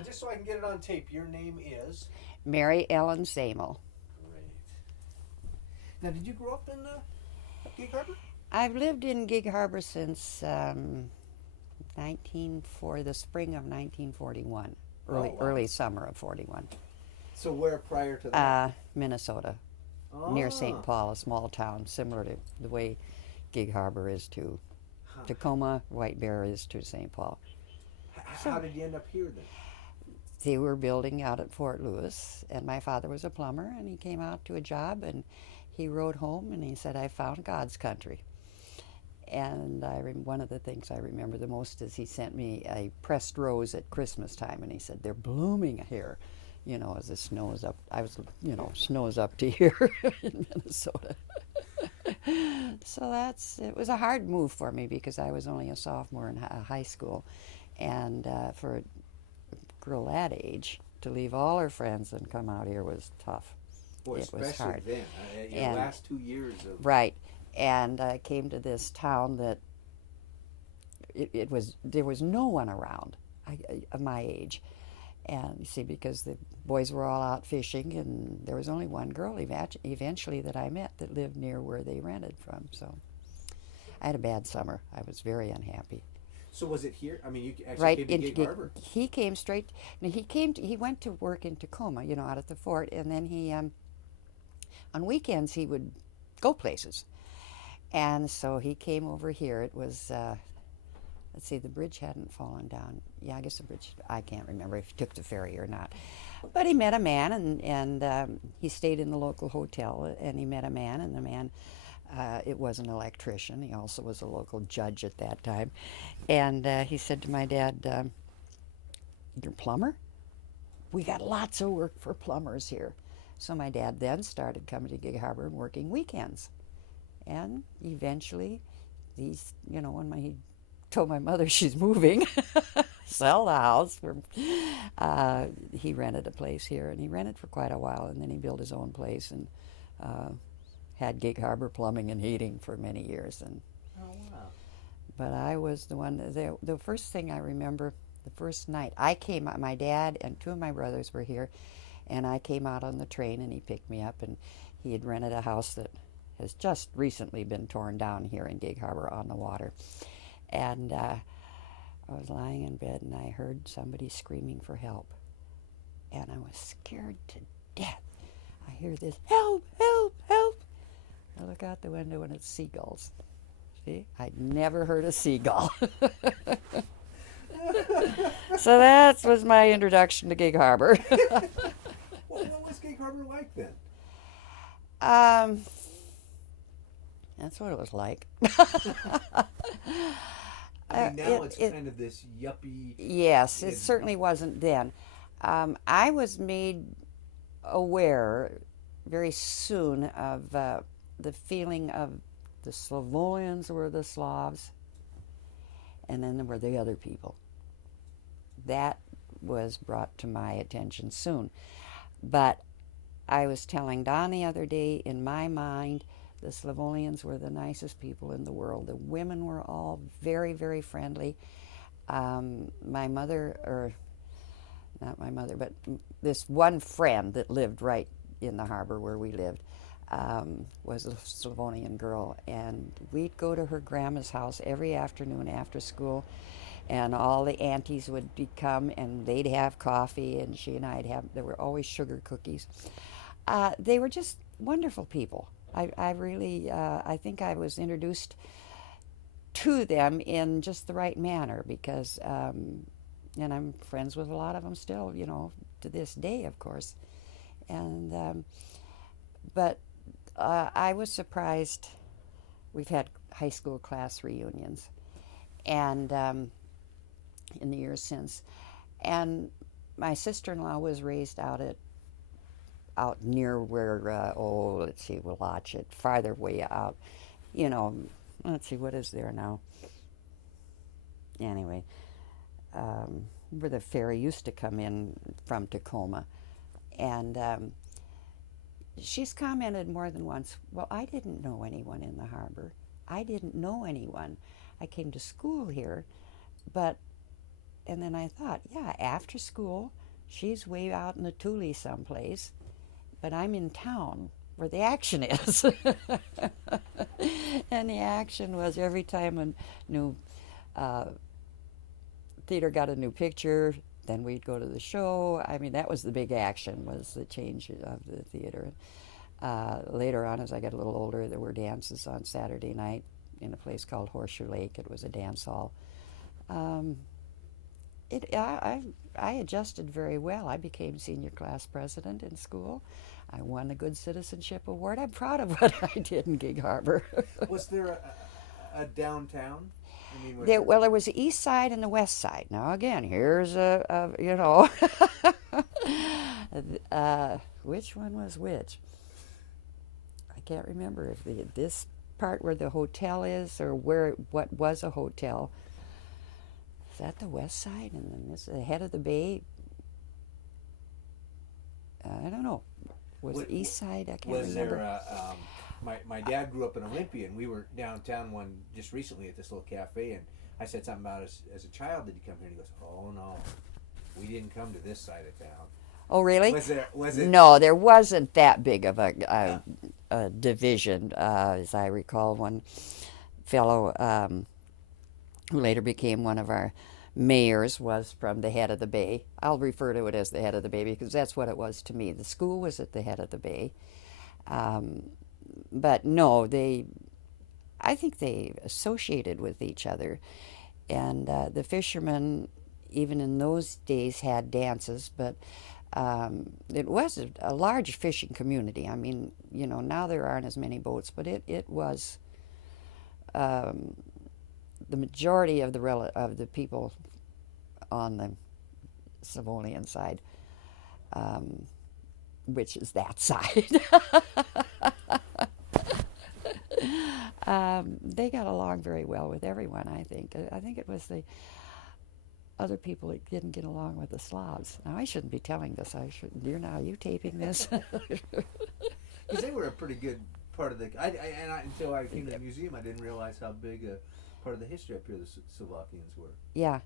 Now, just so I can get it on tape, your name is? Mary Ellen Sehmel. Great. Now, did you grow up in Gig Harbor? I've lived in Gig Harbor since the spring of 1941, early summer of 41. So where prior to that? Minnesota, near St. Paul, a small town, similar to the way Gig Harbor is to Tacoma, White Bear is to St. Paul. How did you end up here then? They were building out at Fort Lewis, and my father was a plumber, and he came out to a job, and he rode home, and he said, "I found God's country." And one of the things I remember the most is he sent me a pressed rose at Christmas time, and he said, "They're blooming here," as the snow is up. Snow is up to here in Minnesota. So it was a hard move for me because I was only a sophomore in high school, and for a girl that age to leave all her friends and come out here was tough. Boy, it was hard. Then, the last 2 years of... Right. And I came to this town that there was no one around of my age. And you see, because the boys were all out fishing, and there was only one girl eventually that I met that lived near where they rented from. So I had a bad summer. I was very unhappy. So was it here? I mean, you actually came to Gig Harbor? He came straight. He went to work in Tacoma, out at the fort, and then he on weekends he would go places. And so he came over here. It was, let's see, the bridge hadn't fallen down. Yeah, I guess the bridge, I can't remember if he took the ferry or not. But he met a man, and he stayed in the local hotel, and he met a man, and the man, it was an electrician. He also was a local judge at that time. And he said to my dad, "You're a plumber? We got lots of work for plumbers here." So my dad then started coming to Gig Harbor and working weekends. And eventually, when he told my mother she's moving, sell the house, he rented a place here, and he rented for quite a while, and then he built his own place and had Gig Harbor plumbing and heating for many years. And but I was the one. The first thing I remember, the first night I came out, my dad and two of my brothers were here, and I came out on the train, and he picked me up, and he had rented a house that has just recently been torn down here in Gig Harbor on the water. And I was lying in bed, and I heard somebody screaming for help. And I was scared to death. I hear this, "Help, help, help." I look out the window, and it's seagulls. See? I'd never heard a seagull. So that was my introduction to Gig Harbor. What was Gig Harbor like then? That's what it was like. I mean, now it's kind of this yuppie... Yes, it certainly wasn't then. I was made aware very soon of the feeling of the Slavonians were the Slavs, and then there were the other people. That was brought to my attention soon. But I was telling Don the other day, in my mind, the Slavonians were the nicest people in the world. The women were all very, very friendly. My mother, or not my mother, but this one friend that lived right in the harbor where we lived, was a Slavonian girl. And we'd go to her grandma's house every afternoon after school, and all the aunties would come, and they'd have coffee, and she and I'd have, there were always sugar cookies. They were just wonderful people. I really, I think I was introduced to them in just the right manner because, and I'm friends with a lot of them still, to this day, of course. And, but I was surprised. We've had high school class reunions, and in the years since. And my sister-in-law was raised out near where, let's see, Willachet, farther way out. Let's see, what is there now? Anyway, where the ferry used to come in from Tacoma. And she's commented more than once, "Well, I didn't know anyone in the harbor. I didn't know anyone. I came to school here, but And then I thought, yeah, after school, she's way out in the Tule someplace, but I'm in town where the action is. And the action was every time a new theater got a new picture, then we'd go to the show. I mean, that was the big action, was the change of the theater. Later on, as I got a little older, there were dances on Saturday night in a place called Horseshoe Lake. It was a dance hall. I adjusted very well. I became senior class president in school. I won a Good Citizenship Award. I'm proud of what I did in Gig Harbor. Was there a downtown? I mean, Well, there was the east side and the west side. Now, again, here's you know, which one was which? I can't remember if this part where the hotel is, or what was a hotel. Is that the west side? And then this, the head of the bay? I don't know. Was it east side? I can't remember. My dad grew up in Olympia, and we were downtown just recently at this little cafe, and I said something about as a child, did you come here? And he goes, oh no, we didn't come to this side of town. Oh, really? Was it? No, there wasn't that big of a division. As I recall, one fellow who later became one of our mayors was from the head of the bay. I'll refer to it as the head of the bay because that's what it was to me. The school was at the head of the bay. But no, I think they associated with each other. And the fishermen, even in those days, had dances, but it was a large fishing community. I mean, you know, now there aren't as many boats, but it was the majority of the people on the Savolian side, which is that side. They got along very well with everyone, I think. I think it was the other people that didn't get along with the Slavs. Now, I shouldn't be telling this. Are you taping this? Because they were a pretty good part of the... until I came to the museum, I didn't realize how big a part of the history up here the Slovakians were. Yeah.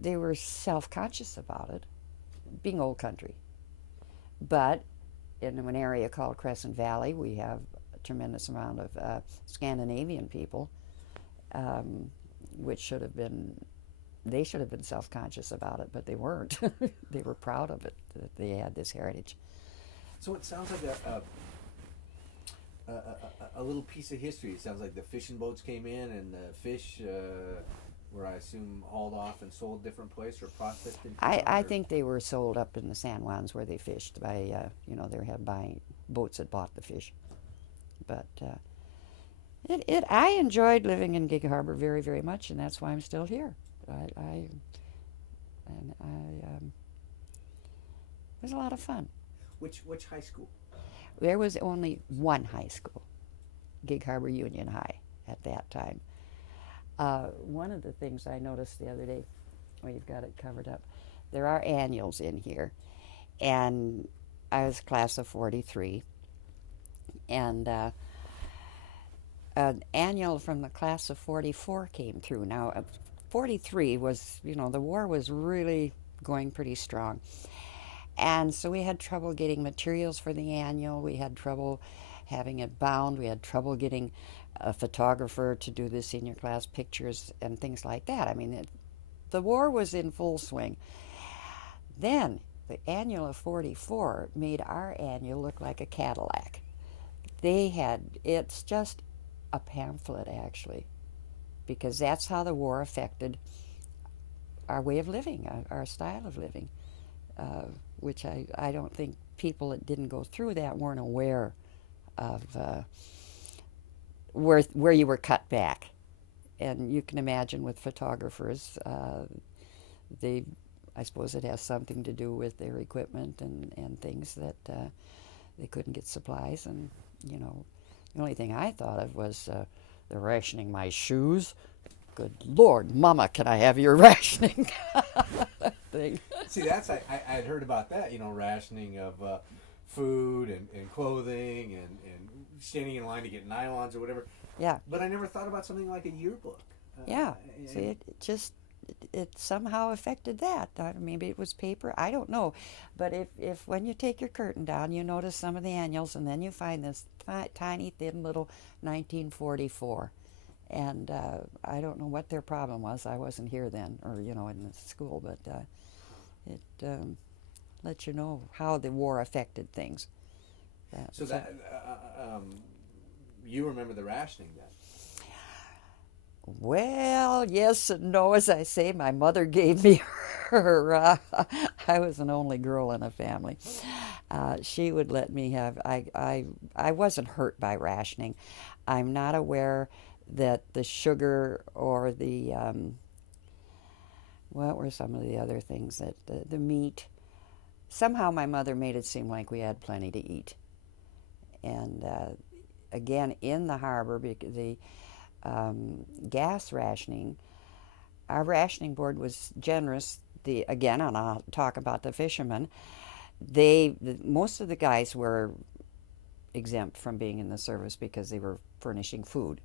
They were self-conscious about it, being old country. But in an area called Crescent Valley, we have a tremendous amount of Scandinavian people, which they should have been self-conscious about it, but they weren't. They were proud of it, that they had this heritage. So it sounds like a little piece of history. It sounds like the fishing boats came in and the fish were, I assume, hauled off and sold different place or processed in town, I think they were sold up in the San Juans where they fished by, they had buying boats that bought the fish. But I enjoyed living in Gig Harbor very, very much, and that's why I'm still here. It was a lot of fun. Which high school? There was only one high school, Gig Harbor Union High, at that time. One of the things I noticed the other day, you've got it covered up, there are annuals in here, and I was class of 43, and an annual from the class of 44 came through. Now, 43 was, the war was really going pretty strong. And so we had trouble getting materials for the annual. We had trouble having it bound. We had trouble getting a photographer to do the senior class pictures and things like that. I mean, the war was in full swing. Then the annual of 44 made our annual look like a Cadillac. It's just a pamphlet, actually, because that's how the war affected our way of living, our style of living, which I don't think people that didn't go through that weren't aware of where you were cut back. And you can imagine with photographers, I suppose it has something to do with their equipment and things that they couldn't get supplies. And, the only thing I thought of was they're rationing my shoes. Good Lord, Mama, can I have your rationing thing? See, I had heard about that, rationing of food and clothing and standing in line to get nylons or whatever. Yeah. But I never thought about something like a yearbook. Yeah. See, it just it somehow affected that. Maybe it was paper. I don't know. But if when you take your curtain down, you notice some of the annuals, and then you find this tiny, thin little 1944. And I don't know what their problem was. I wasn't here then, or, in the school, but it lets you know how the war affected things. You remember the rationing then? Well, yes and no. As I say, my mother gave me her. I was an only girl in a family. She would let me have. I wasn't hurt by rationing. I'm not aware that the sugar or the what were some of the other things that the meat. Somehow my mother made it seem like we had plenty to eat. And again, in the harbor, the gas rationing, our rationing board was generous. And I'll talk about the fishermen. Most of the guys were exempt from being in the service because they were furnishing food,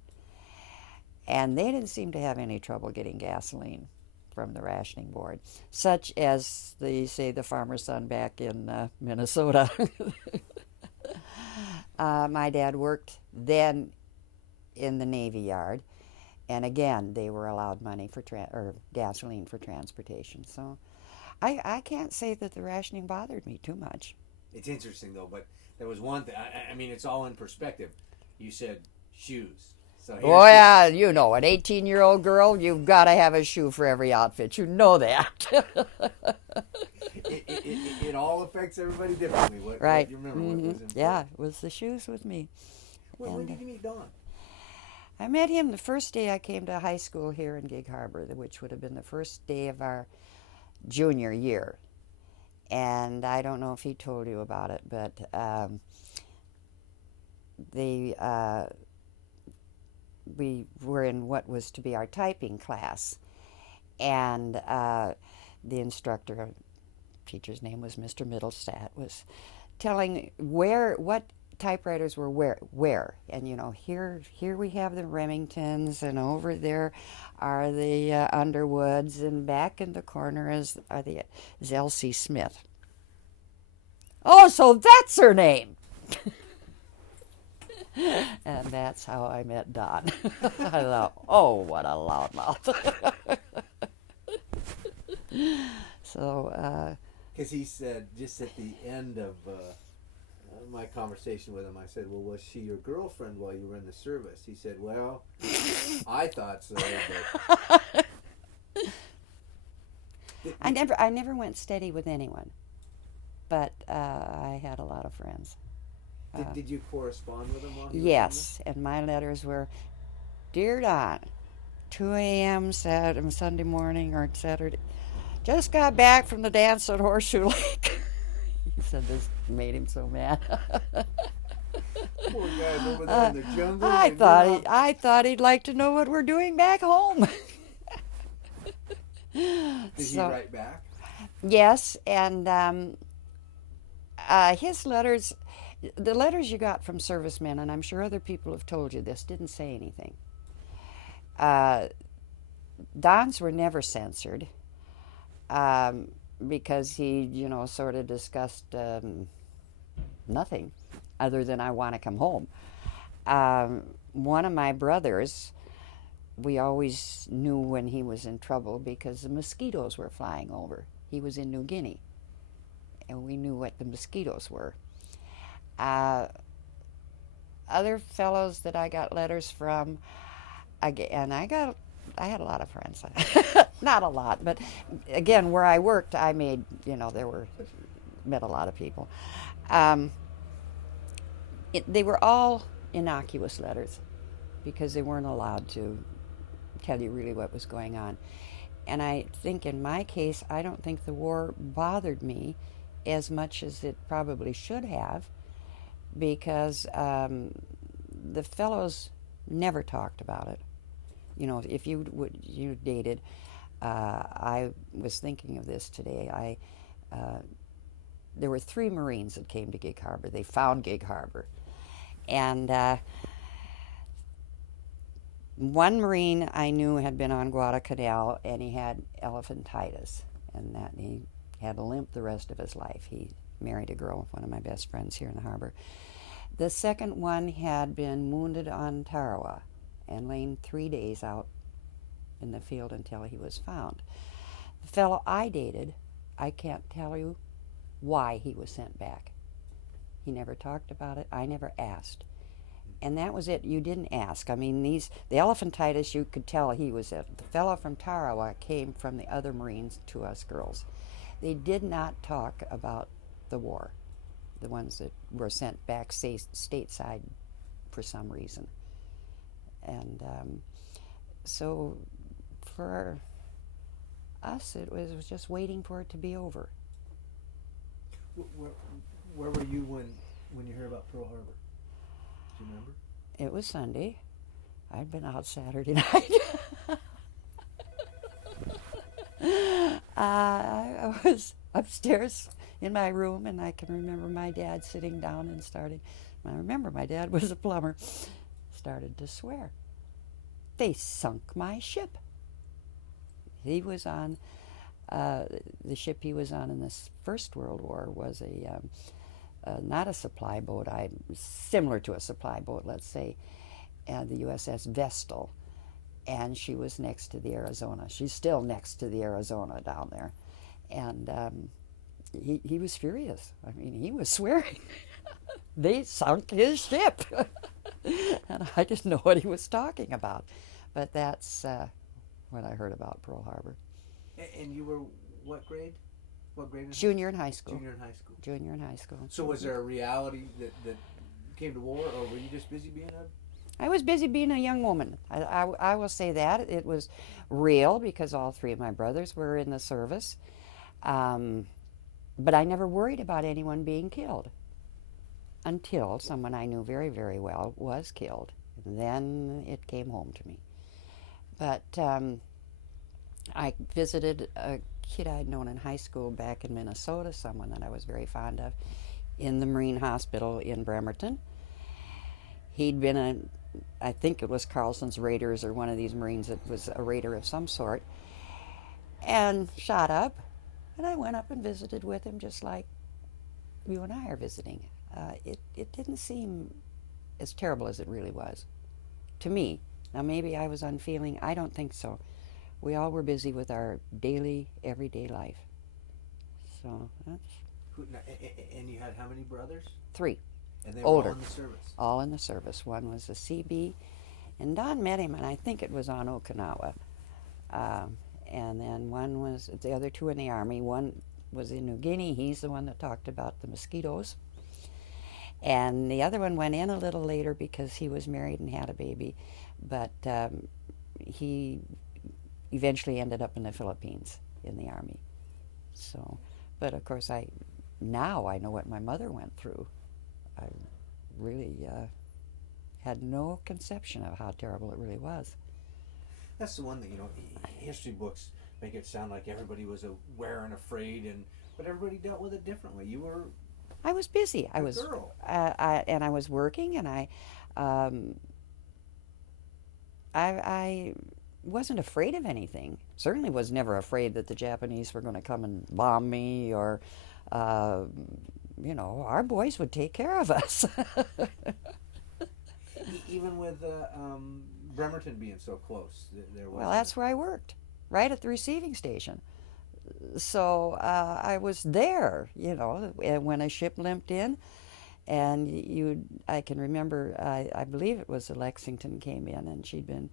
and they didn't seem to have any trouble getting gasoline from the rationing board, such as the farmer's son back in Minnesota. My dad worked then in the Navy Yard, and again they were allowed money for gasoline for transportation. So I can't say that the rationing bothered me too much. It's interesting though, but there was one thing. I mean, it's all in perspective. You said shoes. So an 18-year-old girl, you've got to have a shoe for every outfit. You know that. it all affects everybody differently. Right. What you remember what was important? Yeah, it was the shoes with me. When did you meet Don? I met him the first day I came to high school here in Gig Harbor, which would have been the first day of our junior year. And I don't know if he told you about it, but we were in what was to be our typing class. And the instructor, teacher's name was Mr. Middlestat, was telling what typewriters were where. And, here we have the Remingtons, and over there are the Underwoods, and back in the corner is Elsie Smith. Oh, so that's her name! And that's how I met Don. I thought, oh, what a loudmouth. So, because he said, just at the end of my conversation with him, I said, well, was she your girlfriend while you were in the service? He said, well, I thought so, but... I never went steady with anyone, but I had a lot of friends. Did you correspond with him while he was Yes, and my letters were, Dear Don, 2 a.m. Sunday morning or Saturday. Just got back from the dance at Horseshoe Lake. He said this made him so mad. Poor guys over there in the jungle. I thought he'd like to know what we're doing back home. Did he write back? Yes, and his letters, the letters you got from servicemen, and I'm sure other people have told you this, didn't say anything. Don's were never censored. Because he, sort of discussed nothing other than I want to come home. One of my brothers, we always knew when he was in trouble because the mosquitoes were flying over. He was in New Guinea, and we knew what the mosquitoes were. Other fellows that I got letters from, I had a lot of friends. Not a lot, but again, where I worked, I made, met a lot of people. They were all innocuous letters because they weren't allowed to tell you really what was going on. And I think in my case, I don't think the war bothered me as much as it probably should have, because the fellows never talked about it. If you dated, I was thinking of this today. There were 3 Marines that came to Gig Harbor. They found Gig Harbor, and One Marine I knew had been on Guadalcanal, and he had elephantitis, and that he had a limp the rest of his life. He married a girl, one of my best friends here in the harbor. The second one had been wounded on Tarawa and lain 3 days out in the field until he was found. The fellow I dated, I can't tell you why he was sent back. He never talked about it. I never asked. And that was it. You didn't ask. I mean, the elephantitis, you could tell he was it. The fellow from Tarawa came from the other Marines to us girls. They did not talk about the war, the ones that were sent back stateside for some reason. And so for us, it was just waiting for it to be over. Where were you when you heard about Pearl Harbor? Do you remember? It was Sunday. I'd been out Saturday night. I was upstairs in my room, and I can remember my dad sitting down and starting. I remember my dad was a plumber. Started to swear. They sunk my ship. He was on the ship he was on in this First World War was not a supply boat, similar to a supply boat, let's say, the USS Vestal, and she was next to the Arizona. She's still next to the Arizona down there, and he was furious. I mean, he was swearing. They sunk his ship, and I didn't know what he was talking about, but that's what I heard about Pearl Harbor. And you were what grade? What grade? Junior in high school. Junior in high school. Junior in high school. So was there a reality that came to war, or were you just busy being I was busy being a young woman. I will say that. It was real because all three of my brothers were in the service. But I never worried about anyone being killed until someone I knew very, very well was killed. And then it came home to me. But I visited a kid I'd known in high school back in Minnesota, someone that I was very fond of, in the Marine Hospital in Bremerton. He'd been I think it was Carlson's Raiders or one of these Marines that was a raider of some sort, and shot up. And I went up and visited with him just like you and I are visiting. It didn't seem as terrible as it really was to me. Now maybe I was unfeeling. I don't think so. We all were busy with our daily, everyday life. So that's... And you had how many brothers? 3. And they were older. all in the service? All in the service. One was a CB, and Don met him, and I think it was on Okinawa. And then one was, the other 2 in the Army. One was in New Guinea. He's the one that talked about the mosquitoes. And the other one went in a little later because he was married and had a baby. But he eventually ended up in the Philippines in the Army. So, but of course now I know what my mother went through. I really had no conception of how terrible it really was. That's the one that, history books make it sound like everybody was aware and afraid, but everybody dealt with it differently. You were... I was busy. I was girl. And I was working, and I wasn't afraid of anything. Certainly was never afraid that the Japanese were going to come and bomb me, or our boys would take care of us. Even with Bremerton being so close, there was... Well, that's where I worked, right at the receiving station. So I was there, when a ship limped in, and I can remember, I believe it was the Lexington came in, and she'd been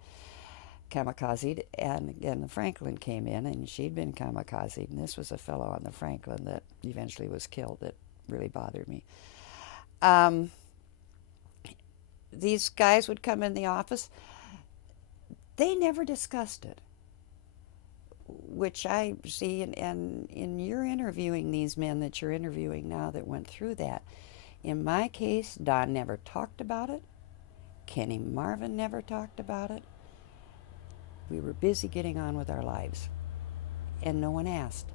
kamikazed, and again the Franklin came in, and she'd been kamikazed, and this was a fellow on the Franklin that eventually was killed that really bothered me. These guys would come in the office. They never discussed it, which I see, and in your interviewing these men that you're interviewing now that went through that. In my case, Don never talked about it. Kenny Marvin never talked about it. We were busy getting on with our lives, and no one asked.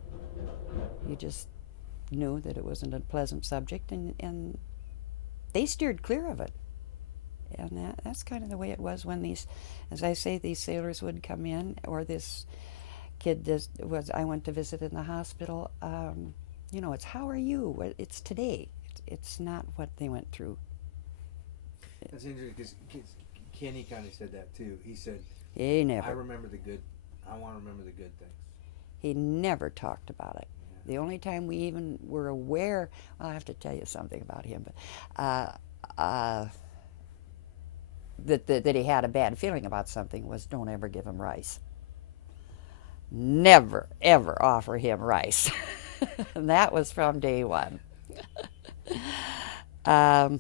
You just knew that it wasn't a pleasant subject, and they steered clear of it. And that's kind of the way it was when these, as I say, these sailors would come in, or this kid I went to visit in the hospital. It's how are you? It's today. It's not what they went through. That's interesting because Kenny kind of said that too. He said, He never. I want to remember the good things. He never talked about it. Yeah. The only time we even were aware, well, I have to tell you something about him, but that he had a bad feeling about something was don't ever give him rice. Never, ever offer him rice. And that was from day one. I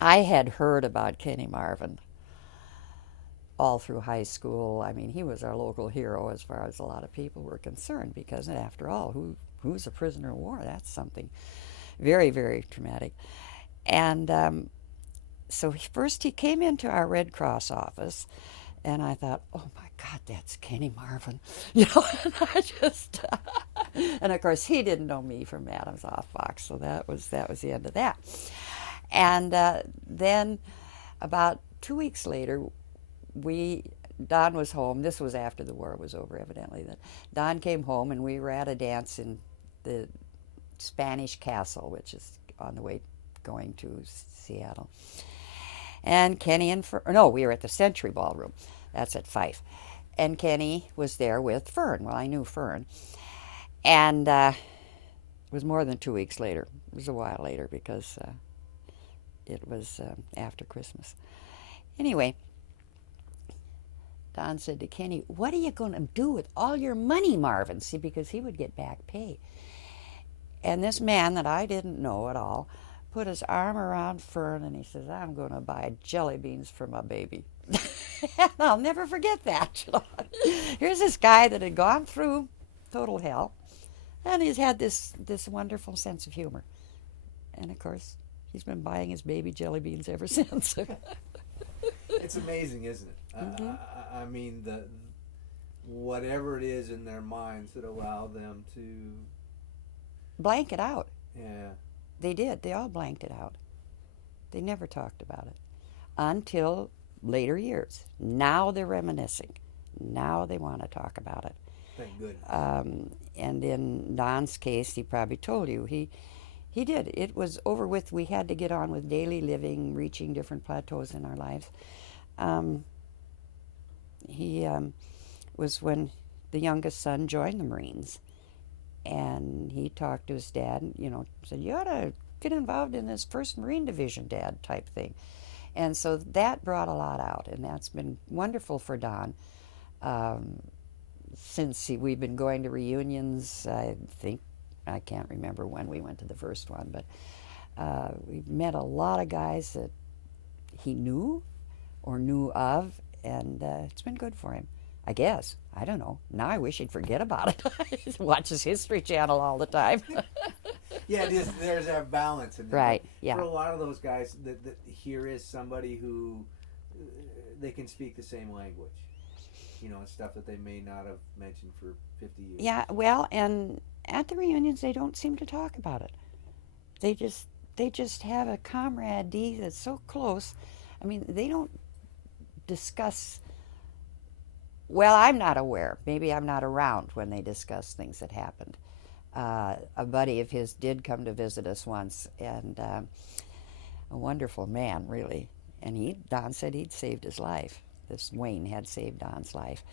had heard about Kenny Marvin all through high school. I mean, he was our local hero as far as a lot of people were concerned, because after all, who's a prisoner of war? That's something very, very traumatic. And so first he came into our Red Cross office, and I thought, oh my God, that's Kenny Marvin. And I just, and of course he didn't know me from Adam's off box, so that was the end of that. And then about 2 weeks later, Don was home. This was after the war was over, evidently. Don came home, and we were at a dance in the Spanish Castle, which is on the way going to Seattle. And Kenny we were at the Century Ballroom. That's at Fife. And Kenny was there with Fern. Well, I knew Fern. And it was more than 2 weeks later. It was a while later because it was after Christmas. Anyway, Don said to Kenny, what are you going to do with all your money, Marvin? See, because he would get back pay. And this man that I didn't know at all put his arm around Fern, and he says, I'm going to buy jelly beans for my baby. And I'll never forget that. Here's this guy that had gone through total hell, and he's had this wonderful sense of humor. And, of course, he's been buying his baby jelly beans ever since. It's amazing, isn't it? Mm-hmm. I mean, whatever it is in their minds that allow them to blank it out. Yeah. They did. They all blanked it out. They never talked about it until later years. Now they're reminiscing. Now they want to talk about it. Thank goodness. And in Don's case, he probably told you, he did. It was over with. We had to get on with daily living, reaching different plateaus in our lives. He was when the youngest son joined the Marines. And he talked to his dad, said, you ought to get involved in this 1st Marine Division, Dad, type thing. And so that brought a lot out, and that's been wonderful for Don. Since we've been going to reunions, I can't remember when we went to the first one, but we've met a lot of guys that he knew or knew of, and it's been good for him. I guess. I don't know. Now I wish he'd forget about it. He watches History Channel all the time. Yeah, there's that balance. And right, yeah. For a lot of those guys, here is somebody who they can speak the same language. And stuff that they may not have mentioned for 50 years. Yeah, well, and at the reunions, they don't seem to talk about it. They just have a camaraderie that's so close. I mean, they don't discuss... Well, I'm not aware. Maybe I'm not around when they discuss things that happened. A buddy of his did come to visit us once, and a wonderful man, really. And Don said he'd saved his life. This Wayne had saved Don's life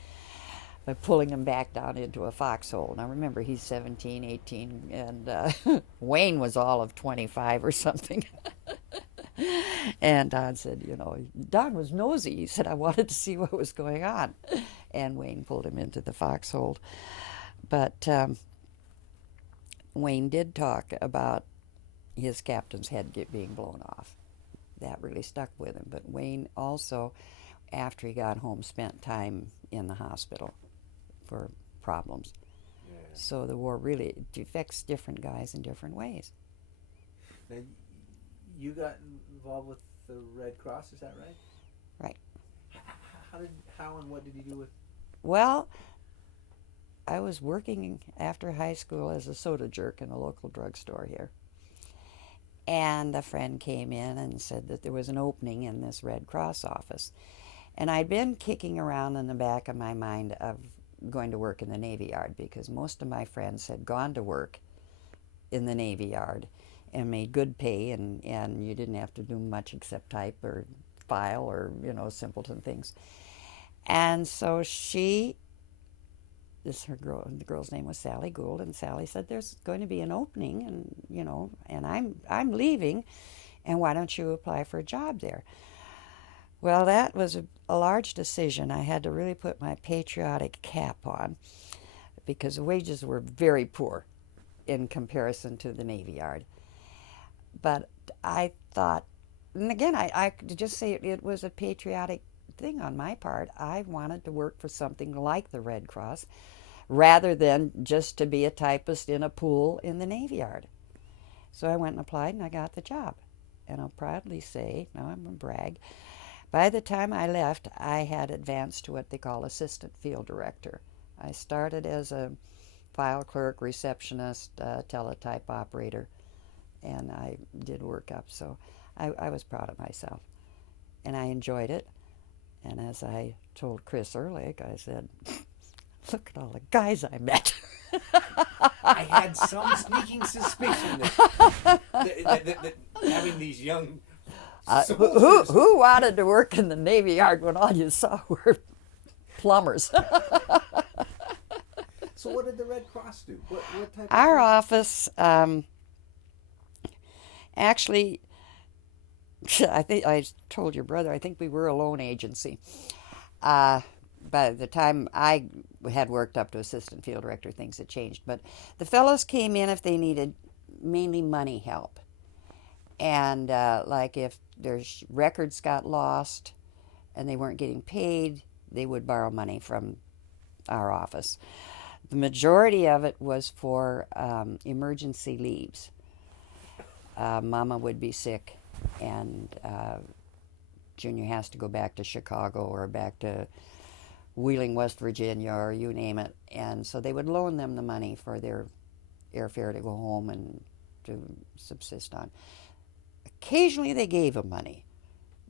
by pulling him back down into a foxhole. Now, remember, he's 17, 18, and Wayne was all of 25 or something. And Don said, Don was nosy. He said, I wanted to see what was going on. And Wayne pulled him into the foxhole. But Wayne did talk about his captain's head being blown off. That really stuck with him. But Wayne also, after he got home, spent time in the hospital for problems. Yeah. So the war really affects different guys in different ways. Now, you got involved with the Red Cross, is that right? Right. How and what did you do with? Well, I was working after high school as a soda jerk in a local drugstore here. And a friend came in and said that there was an opening in this Red Cross office. And I'd been kicking around in the back of my mind of going to work in the Navy Yard, because most of my friends had gone to work in the Navy Yard and made good pay, and you didn't have to do much except type or file or, simpleton things. And so the girl's name was Sally Gould, and Sally said, there's going to be an opening, and I'm leaving, and why don't you apply for a job there? Well, that was a large decision. I had to really put my patriotic cap on, because the wages were very poor in comparison to the Navy Yard. But I thought, and again, I could just say it was a patriotic thing on my part. I wanted to work for something like the Red Cross, rather than just to be a typist in a pool in the Navy Yard. So I went and applied, and I got the job. And I'll proudly say, now I'm going to brag, by the time I left, I had advanced to what they call assistant field director. I started as a file clerk, receptionist, teletype operator, and I did work up. So I was proud of myself, and I enjoyed it. And as I told Chris Ehrlich, I said, look at all the guys I met. I had some sneaking suspicion that having these young soldiers... Who wanted to work in the Navy Yard when all you saw were plumbers? So what did the Red Cross do? What type of Our thing? office, actually, I think I told your brother, I think we were a loan agency. By the time I had worked up to assistant field director, things had changed. But the fellows came in if they needed mainly money help. And like if their records got lost and they weren't getting paid, they would borrow money from our office. The majority of it was for emergency leaves. Mama would be sick, and Junior has to go back to Chicago or back to Wheeling, West Virginia, or you name it. And so they would loan them the money for their airfare to go home and to subsist on. Occasionally they gave them money,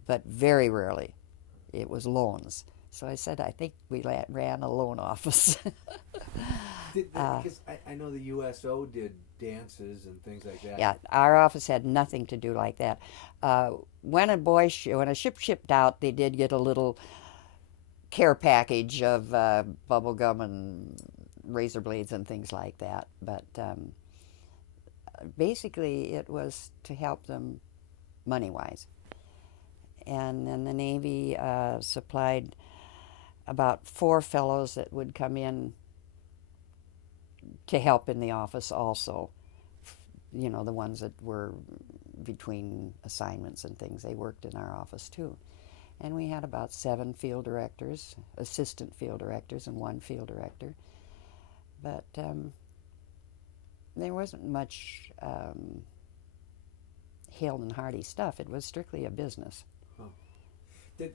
but very rarely. It was loans. So I said, I think we ran a loan office. Because I know the USO did dances and things like that. Yeah, our office had nothing to do like that. When a ship shipped out, they did get a little care package of bubble gum and razor blades and things like that. But basically, it was to help them money-wise. And then the Navy supplied about 4 fellows that would come in to help in the office also. The ones that were between assignments and things, they worked in our office too. And we had about 7 field directors, assistant field directors, and 1 field director. But there wasn't much hale and hearty stuff. It was strictly a business. Huh. Did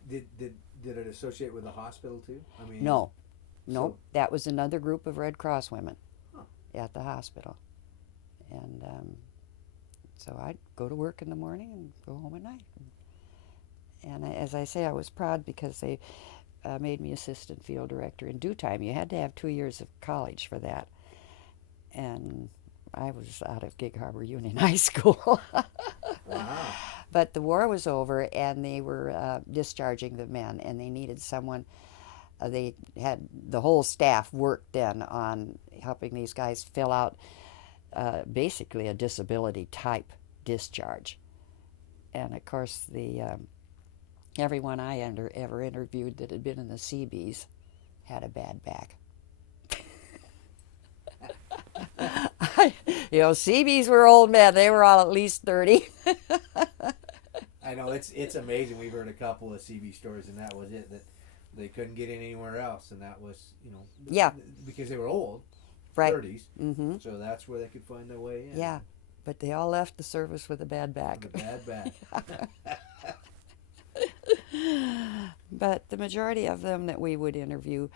it associate with the hospital too? I mean, No. So, That was another group of Red Cross women Huh. at the hospital. And so I'd go to work in the morning and go home at night. And as I say, I was proud because they made me assistant field director in due time. You had to have 2 years of college for that. And I was out of Gig Harbor Union High School. Wow. But the war was over, and they were discharging the men, and they needed someone. They had the whole staff worked then on helping these guys fill out basically a disability type discharge. And of course, everyone I ever interviewed that had been in the Seabees had a bad back. Seabees were old men. They were all at least 30. I know, it's amazing. We've heard a couple of CB stories, and that was it, that they couldn't get in anywhere else, and that was, Yeah. because they were old, Right. 30s, Mm-hmm. so that's where they could find their way in. Yeah, but they all left the service with a bad back. The bad back. But the majority of them that we would interview,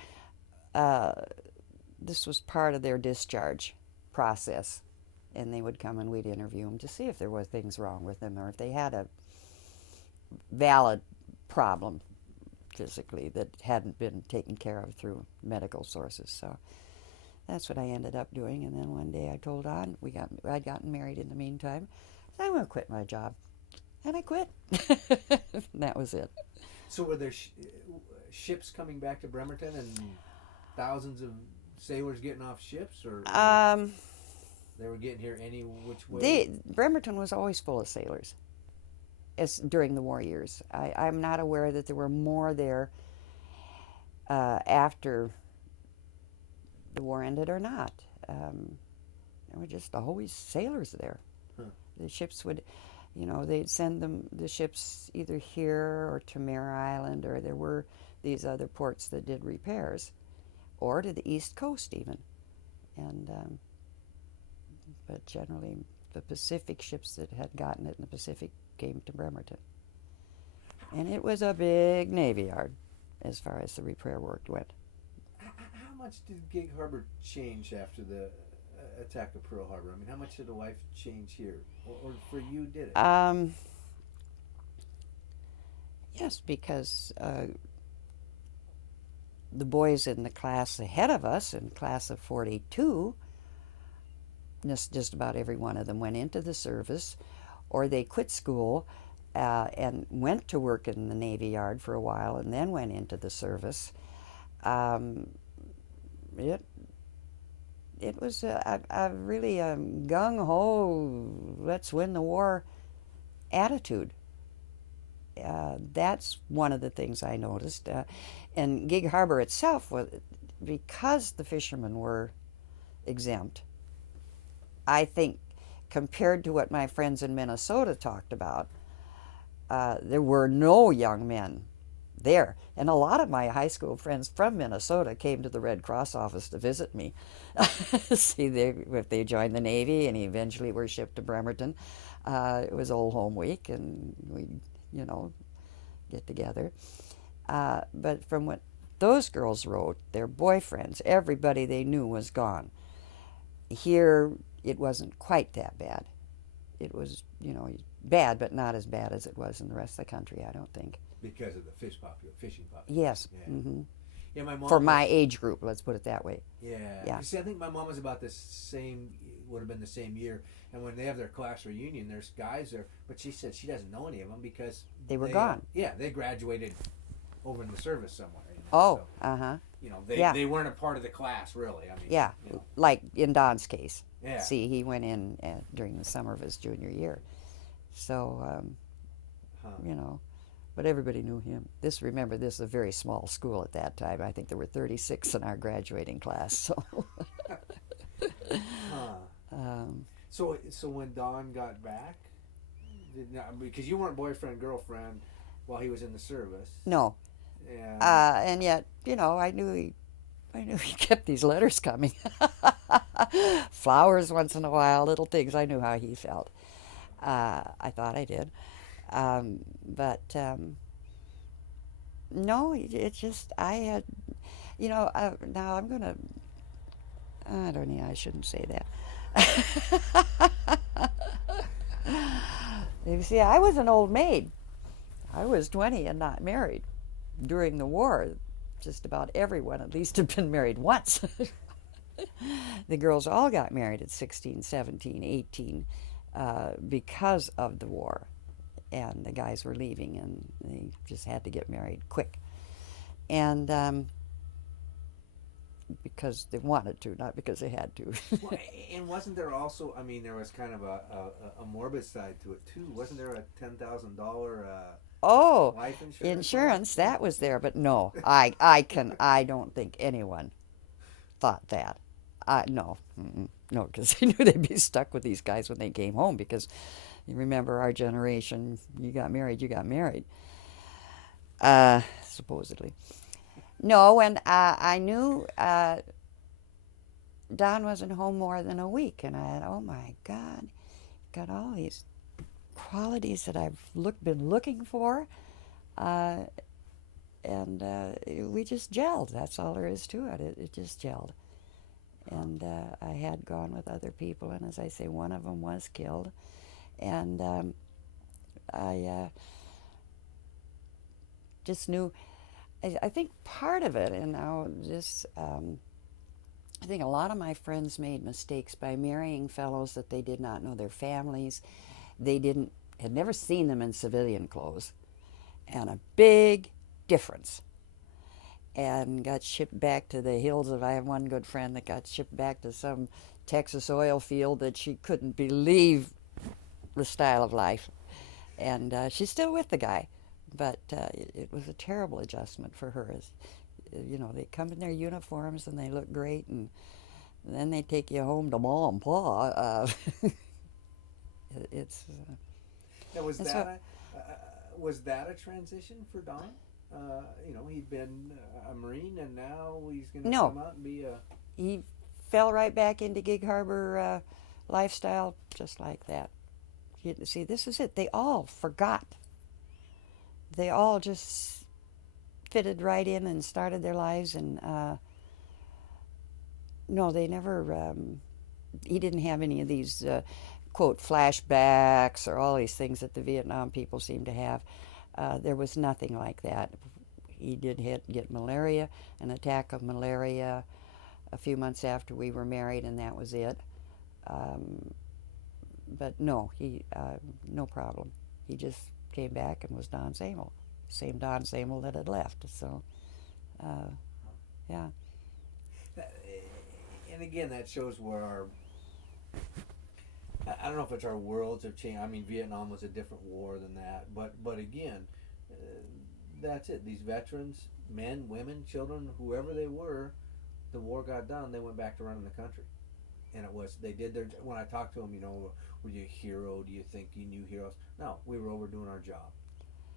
this was part of their discharge process. and they would come and we'd interview them to see if there were things wrong with them or if they had a valid problem physically that hadn't been taken care of through medical sources. So that's what I ended up doing. And then one day I told Don, I'd gotten married in the meantime, I'm going to quit my job. And I quit. That was it. So were there ships coming back to Bremerton and thousands of sailors getting off ships, or they were getting here any which way? Bremerton was always full of sailors during the war years. I'm not aware that there were more there after the war ended or not. There were just always sailors there. Huh. The ships would, they'd send the ships either here or to Mare Island, or there were these other ports that did repairs, or to the East Coast even. And but generally the Pacific ships that had gotten it in the Pacific came to Bremerton. And it was a big Navy yard as far as the repair work went. How much did Gig Harbor change after the attack of Pearl Harbor? I mean, how much did the life change here? Or for you, did it? Yes, because the boys in the class ahead of us, in class of 42, just about every one of them went into the service, or they quit school and went to work in the Navy Yard for a while and then went into the service. It was a really gung-ho, let's win the war attitude. That's one of the things I noticed. And Gig Harbor itself, because the fishermen were exempt, I think compared to what my friends in Minnesota talked about, there were no young men there. And a lot of my high school friends from Minnesota came to the Red Cross office to visit me. See, if they joined the Navy and eventually were shipped to Bremerton. It was Old Home Week, and we'd, get together. But from what those girls wrote, their boyfriends, everybody they knew was gone. Here, it wasn't quite that bad. It was, bad, but not as bad as it was in the rest of the country, I don't think. Because of the fishing population. Yes. Yeah. Mm-hmm. Yeah, my mom for my age group, let's put it that way. Yeah. You see, I think my mom was about would have been the same year. And when they have their class reunion, there's guys there. But she said she doesn't know any of them because they were gone. Yeah, they graduated over in the service somewhere. Oh, They weren't a part of the class, really. I mean, yeah, like in Don's case. Yeah. See, he went in during the summer of his junior year. So, but everybody knew him. Remember, this is a very small school at that time. I think there were 36 in our graduating class. So, So when Don got back, because you weren't boyfriend girlfriend while he was in the service. No. And yet, I knew he kept these letters coming. Flowers once in a while, little things. I knew how he felt. I thought I did. But no, it's just, I had, now I'm going to, I don't know, I shouldn't say that. You see, I was an old maid. I was 20 and not married. During the war, just about everyone at least had been married once. The girls all got married at 16, 17, 18 because of the war. And the guys were leaving, and they just had to get married quick. And because they wanted to, not because they had to. Well, and wasn't there also, there was kind of a morbid side to it, too. Wasn't there a $10,000 life insurance? That was there, but no, I don't think anyone thought that. No, because they knew they'd be stuck with these guys when they came home, because you remember our generation, you got married, supposedly. No, and I knew Don wasn't home more than a week, and I thought, oh my God, got all these qualities that I've been looking for, and we just gelled. That's all there is to it. It just gelled. And I had gone with other people, and as I say, one of them was killed. And I just knew, I think part of it, and now this, I think a lot of my friends made mistakes by marrying fellows that they did not know their families. They had never seen them in civilian clothes. And a big difference. And got shipped back to the hills of, I have one good friend that got shipped back to some Texas oil field that she couldn't believe the style of life. And she's still with the guy. But it was a terrible adjustment for her. As, you know, they come in their uniforms and they look great, and then they take you home to Mom and Pa. It's... Now, was that a transition for Don? You know, he'd been a Marine, and now he's going to come out and be a... He fell right back into Gig Harbor lifestyle just like that. See, this is it. They all forgot. They all just fitted right in and started their lives, and no, they never... he didn't have any of these... quote, flashbacks or all these things that the Vietnam people seem to have. There was nothing like that. He did get malaria, an attack of malaria a few months after we were married, and that was it. But no, no problem. He just came back and was Don Sehmel, same Don Sehmel that had left. So, yeah. And again, that shows where our... I don't know if it's our worlds have changed. I mean, Vietnam was a different war than that. But again, that's it. These veterans, men, women, children, whoever they were, the war got done, they went back to running the country. And they did their... When I talked to them, you know, were you a hero? Do you think you knew heroes? No, we were over doing our job.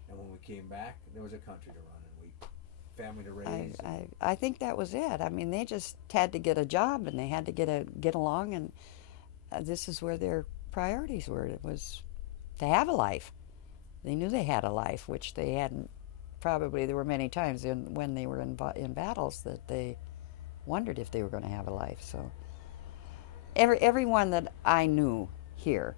And when we came back, there was a country to run and family to raise. I think that was it. I mean, they just had to get a job, and they had to get along, and this is where their priorities were. It was to have a life. They knew they had a life, which they hadn't. Probably there were many times when they were in battles that they wondered if they were going to have a life. So everyone that I knew here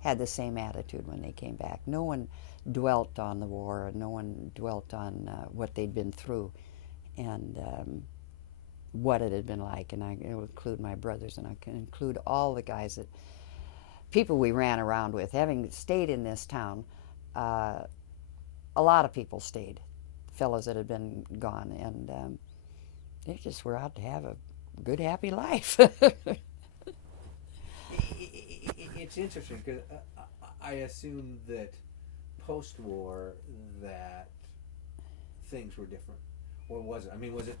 had the same attitude when they came back. No one dwelt on the war, and no one dwelt on what they'd been through, and what it had been like. And I include my brothers, and I can include all the guys people we ran around with. Having stayed in this town, a lot of people stayed, fellows that had been gone, and they just were out to have a good, happy life. It's interesting because I assume that post-war that things were different, or was it? I mean, was it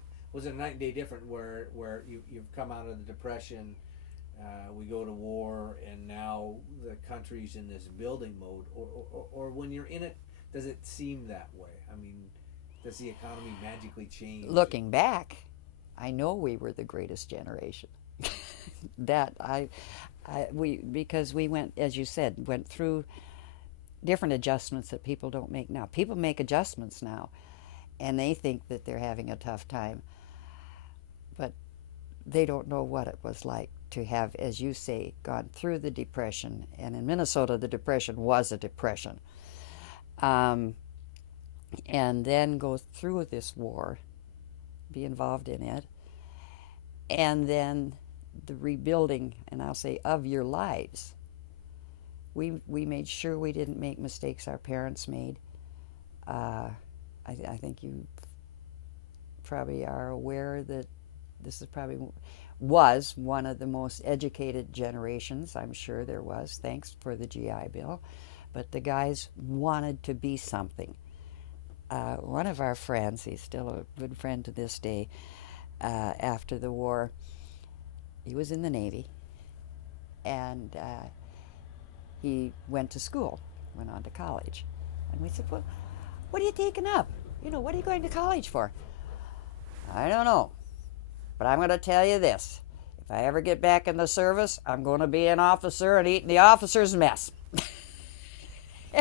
night and day different where you've come out of the Depression, we go to war, and now the country's in this building mode, or when you're in it, does it seem that way? I mean, does the economy magically change? Looking back, I know we were the greatest generation. Because we went, as you said, went through different adjustments that people don't make now. People make adjustments now, and they think that they're having a tough time, but they don't know what it was like to have, as you say, gone through the Depression. And in Minnesota, the Depression was a depression. And then go through this war, be involved in it, and then the rebuilding, and I'll say, of your lives. We made sure we didn't make mistakes our parents made. I think you probably are aware that this was one of the most educated generations. I'm sure there was, thanks for the GI Bill. But the guys wanted to be something. One of our friends, he's still a good friend to this day, after the war, he was in the Navy, and he went to school, went on to college. And we said, well, what are you taking up? You know, what are you going to college for? I don't know, but I'm going to tell you this. If I ever get back in the service, I'm going to be an officer and eating the officer's mess.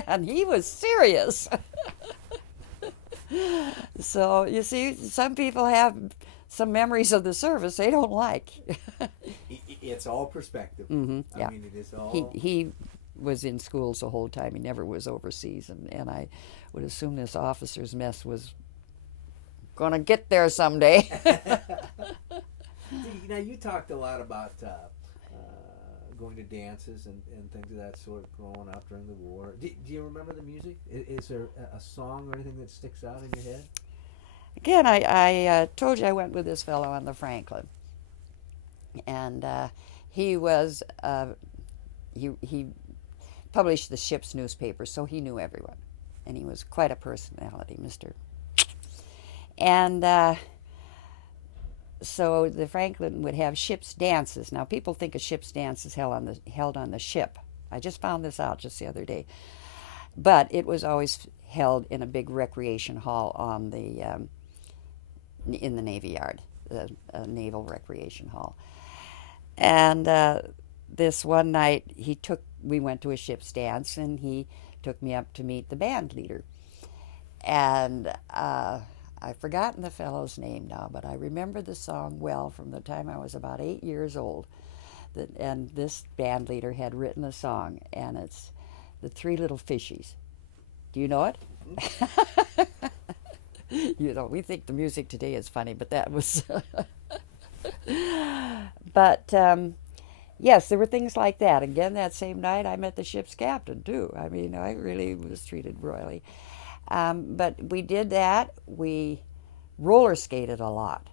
And he was serious. So, you see, some people have some memories of the service they don't like. It's all perspective. Yeah. I mean, it is all. He was in schools the whole time. He never was overseas, and I would assume this officer's mess was going to get there someday. Now, you talked a lot about going to dances and things of that sort growing up during the war. Do you remember the music? Is there a song or anything that sticks out in your head? Again, I told you I went with this fellow on the Franklin, and he was he published the ship's newspaper, so he knew everyone, and he was quite a personality, Mr. And so the Franklin would have ship's dances. Now, people think a ship's dance is held on the ship. I just found this out just the other day, but it was always held in a big recreation hall on the in the Navy Yard, the Naval Recreation Hall. And this one night, we went to a ship's dance, and he took me up to meet the band leader. And I've forgotten the fellow's name now, but I remember the song well from the time I was about 8 years old. And this band leader had written a song, and it's The Three Little Fishies. Do you know it? You know, we think the music today is funny, but that was... But, yes, there were things like that. Again, that same night, I met the ship's captain, too. I mean, I really was treated royally. But we did that. We roller skated a lot.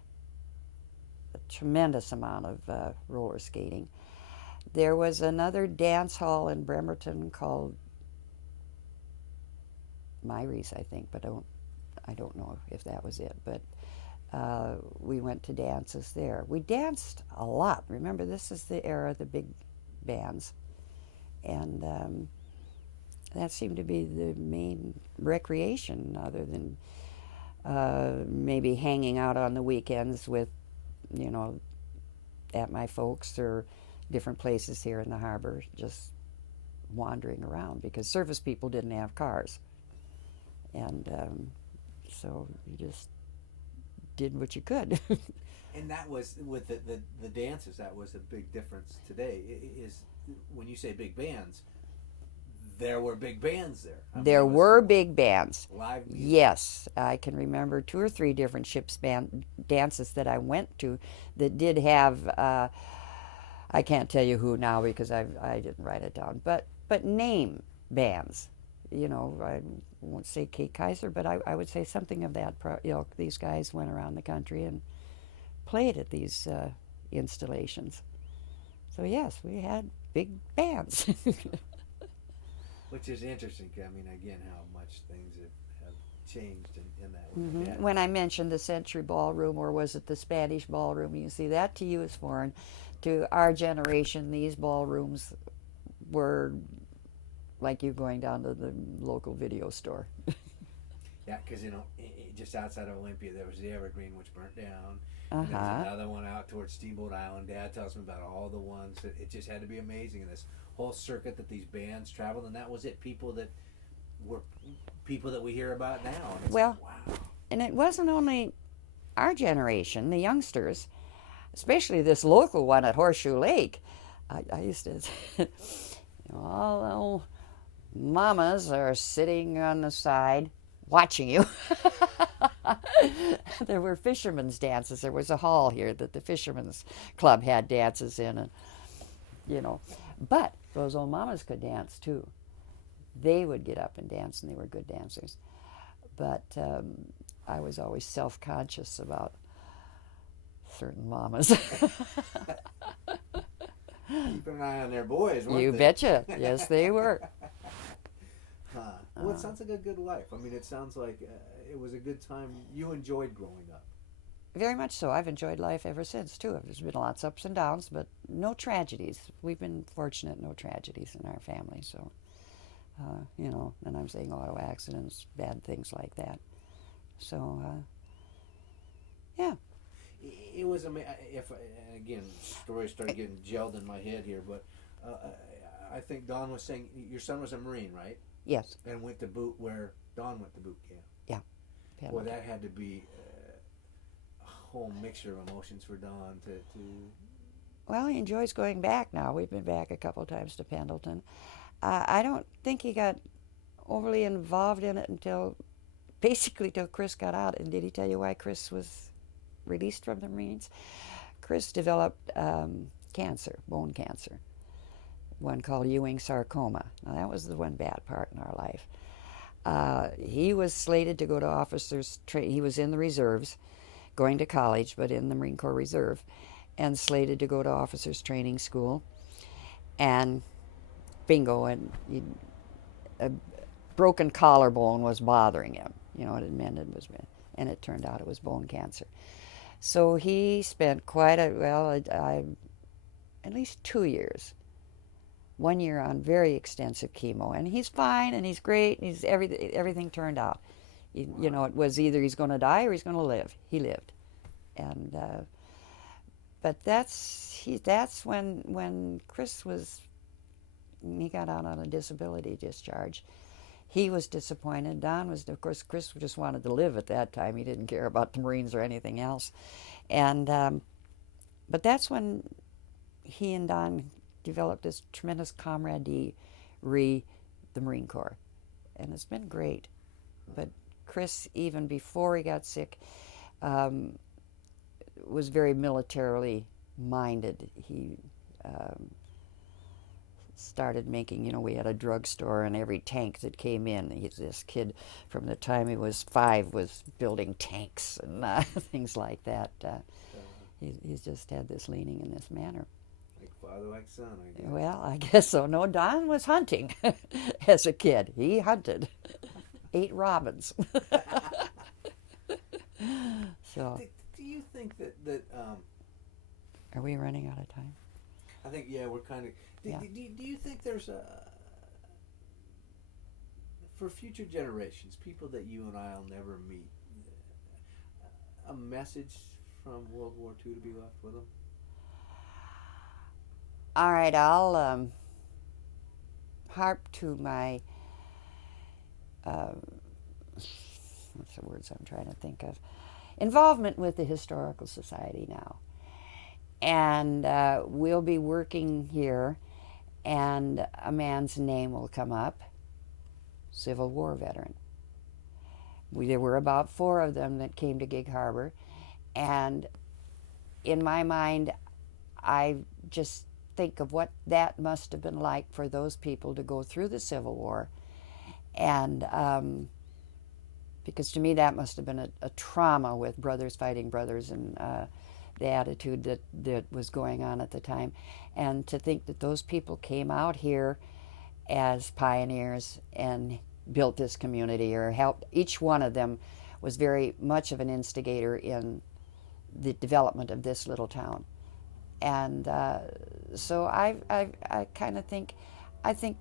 A tremendous amount of roller skating. There was another dance hall in Bremerton called Myries, I think, but I don't know if that was it. But we went to dances there. We danced a lot. Remember, this is the era of the big bands. And that seemed to be the main recreation, other than maybe hanging out on the weekends with, you know, at my folks or different places here in the harbor, just wandering around, because service people didn't have cars. And so you just did what you could. And that was, with the dances, that was a big difference today. Is when you say big bands, there were big bands there. There were big bands. Live music. Yes, I can remember 2 or 3 different ship's band dances that I went to that did have, I can't tell you who now because I didn't write it down, but name bands. You know, I won't say Kate Kaiser, but I would say something of that ilk. These guys went around the country and played at these installations. So yes, we had big bands. Which is interesting. I mean, again, how much things have changed in that. Mm-hmm. Yeah. When I mentioned the Century Ballroom, or was it the Spanish Ballroom, you see, that to you is foreign. To our generation, these ballrooms were like you going down to the local video store. Yeah, because, you know, just outside of Olympia, there was the Evergreen, which burnt down. And there was another one out towards Steamboat Island. Dad tells me about all the ones. It just had to be amazing. And this whole circuit that these bands traveled, and that was it. People that we hear about now. And it's well, like, wow. And it wasn't only our generation, the youngsters, especially this local one at Horseshoe Lake. I used to, you know, all the old mamas are sitting on the side watching you. There were fishermen's dances. There was a hall here that the fishermen's club had dances in, and you know, but those old mamas could dance too. They would get up and dance, and they were good dancers. But I was always self-conscious about certain mamas. Keeping an eye on their boys, weren't You they? betcha. Yes, they were. Well, it sounds like a good life. I mean, it sounds like it was a good time. You enjoyed growing up. Very much so. I've enjoyed life ever since, too. There's been lots of ups and downs, but no tragedies. We've been fortunate, no tragedies in our family. So, you know, and I'm saying auto accidents, bad things like that. So, yeah. It was amazing. Again, stories started getting gelled in my head here, but I think Don was saying your son was a Marine, right? Yes. And went to boot where Don went to boot camp. Yeah. Well, that had to be whole mixture of emotions for Don to Well, he enjoys going back now. We've been back a couple times to Pendleton. I don't think he got overly involved in it until Chris got out. And did he tell you why Chris was released from the Marines? Chris developed cancer, bone cancer, one called Ewing sarcoma. Now, that was the one bad part in our life. He was slated to go to officers' he was in the reserves, going to college, but in the Marine Corps Reserve, and slated to go to officers' training school. And bingo, and a broken collarbone was bothering him. You know what it meant? And it turned out it was bone cancer. So he spent at least 2 years. 1 year on very extensive chemo, and he's fine, and he's great. And everything turned out. You know, it was either he's going to die or he's going to live. He lived, and but that's when Chris he got out on a disability discharge. He was disappointed. Don was, of course, Chris just wanted to live at that time. He didn't care about the Marines or anything else, and but that's when he and Don developed this tremendous camaraderie, the Marine Corps, and it's been great. But Chris, even before he got sick, was very militarily minded. He started making, we had a drugstore, and every tank that came in, this kid from the time he was 5 was building tanks and things like that. He's just had this leaning in this manner. Like father, like son, I guess. Well, I guess so. No, Don was hunting as a kid. He hunted, ate robins. So, do you think that are we running out of time? I think, yeah, we're kind of. Do you think there's for future generations, people that you and I'll never meet, a message from World War II to be left with them? All right, I'll harp to my what's the words I'm trying to think of? Involvement with the Historical Society now. And we'll be working here, and a man's name will come up, Civil War veteran. There were about 4 of them that came to Gig Harbor, and in my mind, I just think of what that must have been like for those people to go through the Civil War, and because to me that must have been a trauma with brothers fighting brothers, and the attitude that was going on at the time, and to think that those people came out here as pioneers and built this community or helped. Each one of them was very much of an instigator in the development of this little town. And so I kind of think,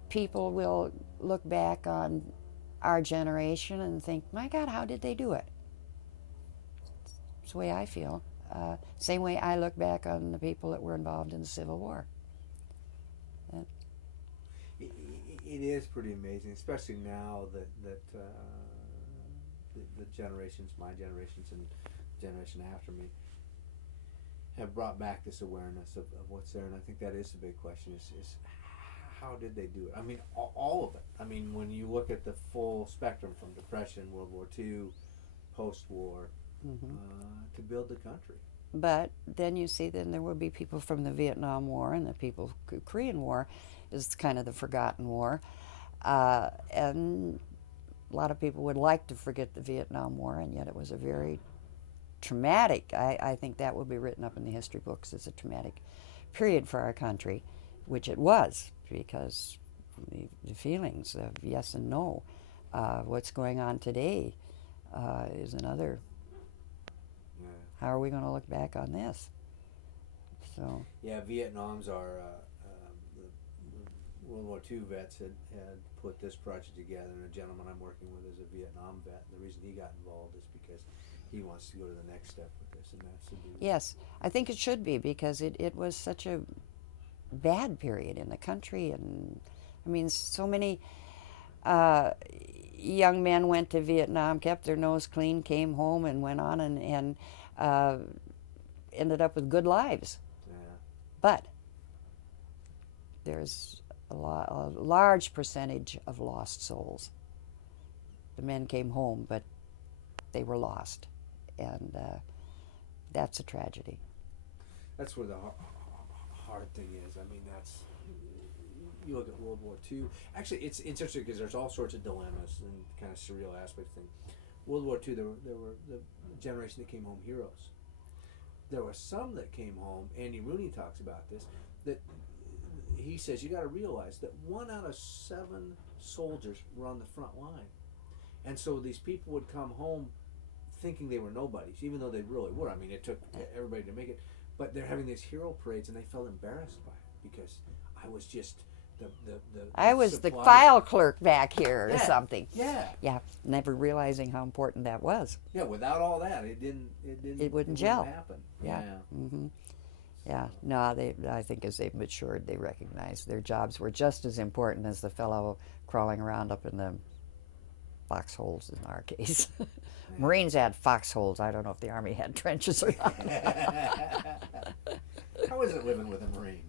people will look back on our generation and think, my God, how did they do it? It's the way I feel. Same way I look back on the people that were involved in the Civil War. It is pretty amazing, especially now that the generations, my generations and generation after me, have brought back this awareness of what's there. And I think that is the big question, is how did they do it? I mean, all of it. I mean, when you look at the full spectrum from Depression, World War II, post-war, to build the country. But then you see, then there will be people from the Vietnam War, and the people Korean War is kind of the forgotten war. And a lot of people would like to forget the Vietnam War, and yet it was a very traumatic, I think that will be written up in the history books as a traumatic period for our country, which it was, because the feelings of yes and no. What's going on today is another. How are we going to look back on this? So. Yeah, Vietnam's our the World War II vets had put this project together, and a gentleman I'm working with is a Vietnam vet. The reason he got involved is because he wants to go to the next step with this, and that's to do. Yes, I think it should be, because it was such a bad period in the country, and I mean, so many young men went to Vietnam, kept their nose clean, came home, and went on and ended up with good lives. Yeah. But there's a large percentage of lost souls. The men came home, but they were lost, and that's a tragedy. That's where the hard thing is. I mean, that's, you look at World War II. Actually, it's interesting because there's all sorts of dilemmas and kind of surreal aspects thing. World War II, there were the generation that came home heroes. There were some that came home. Andy Rooney talks about this. That he says you got to realize that 1 out of 7 soldiers were on the front line, and so these people would come home thinking they were nobodies, even though they really were. I mean, it took everybody to make it. But they're having these hero parades, and they felt embarrassed by it because I was just I was the file clerk back here or something. Yeah, never realizing how important that was. Yeah, without all that, it wouldn't gel. Happen. Yeah. Mm-hmm. Yeah. No, I think as they've matured, they recognize their jobs were just as important as the fellow crawling around up in the foxholes in our case. Marines had foxholes. I don't know if the Army had trenches or not. How is it living with a Marine?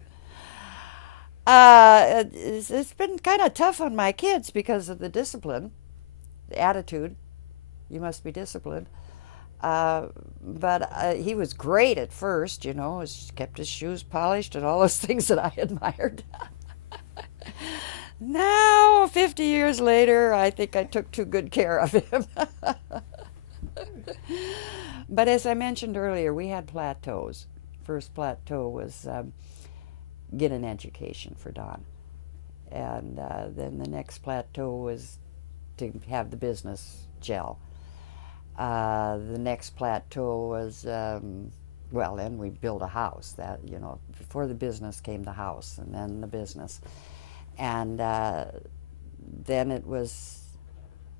It's been kind of tough on my kids because of the discipline, the attitude. You must be disciplined. But he was great at first, you know, kept his shoes polished and all those things that I admired. Now, 50 years later, I think I took too good care of him. But as I mentioned earlier, we had plateaus. First plateau was get an education for Don. And then the next plateau was to have the business gel. The next plateau was, well, then we built a house. That, you know, before the business came the house, and then the business. And then it was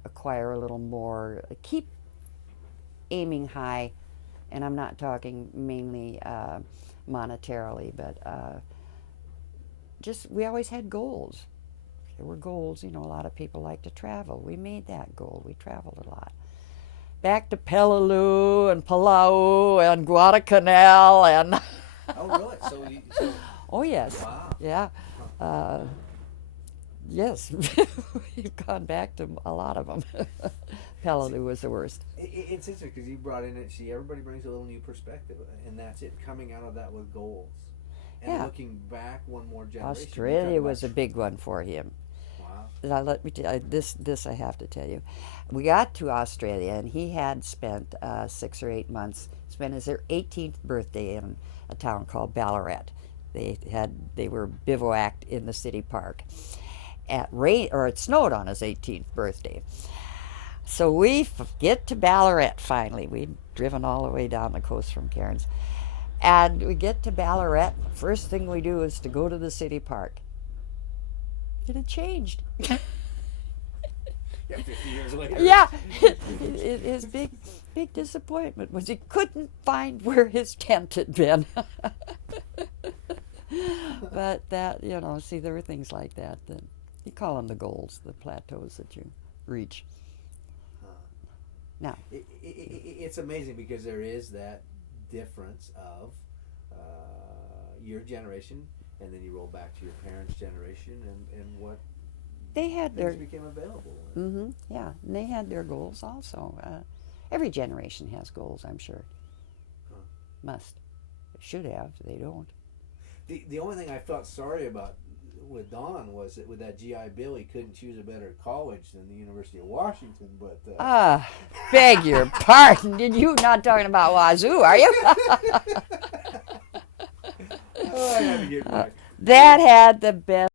acquire a little more, keep aiming high, and I'm not talking mainly monetarily, but just, we always had goals. There were goals, you know, a lot of people like to travel. We made that goal. We traveled a lot. Back to Peleliu and Palau and Guadalcanal and... Oh, really? So oh, yes. Wow. Yeah. Yes. We've gone back to a lot of them. Peleliu was the worst. It's interesting because you brought in everybody brings a little new perspective, and that's it, coming out of that with goals. And looking back one more generation. Australia was a big one for him. Wow. Now, let me tell you, this I have to tell you. We got to Australia, and he had spent 6 or 8 months, spent his 18th birthday in a town called Ballarat. They were bivouacked in the city park. It snowed on his 18th birthday. So we get to Ballarat finally. We'd driven all the way down the coast from Cairns. And we get to Ballarat. First thing we do is to go to the city park. It had changed. Yeah, 50 years later. Yeah. His big disappointment was he couldn't find where his tent had been. But that, you know, see, there were things like that. You call them the goals, the plateaus that you reach. Now, it's amazing because there is that difference of your generation, and then you roll back to your parents' generation, and what they had became available. Mm-hmm, yeah, and they had their goals also. Every generation has goals, I'm sure. Huh. Must. Should have. They don't. The only thing I felt sorry about with Don was that with that GI Bill, he couldn't choose a better college than the University of Washington. But beg your pardon. You're not talking about Wazoo, are you? I had to get back. That had the best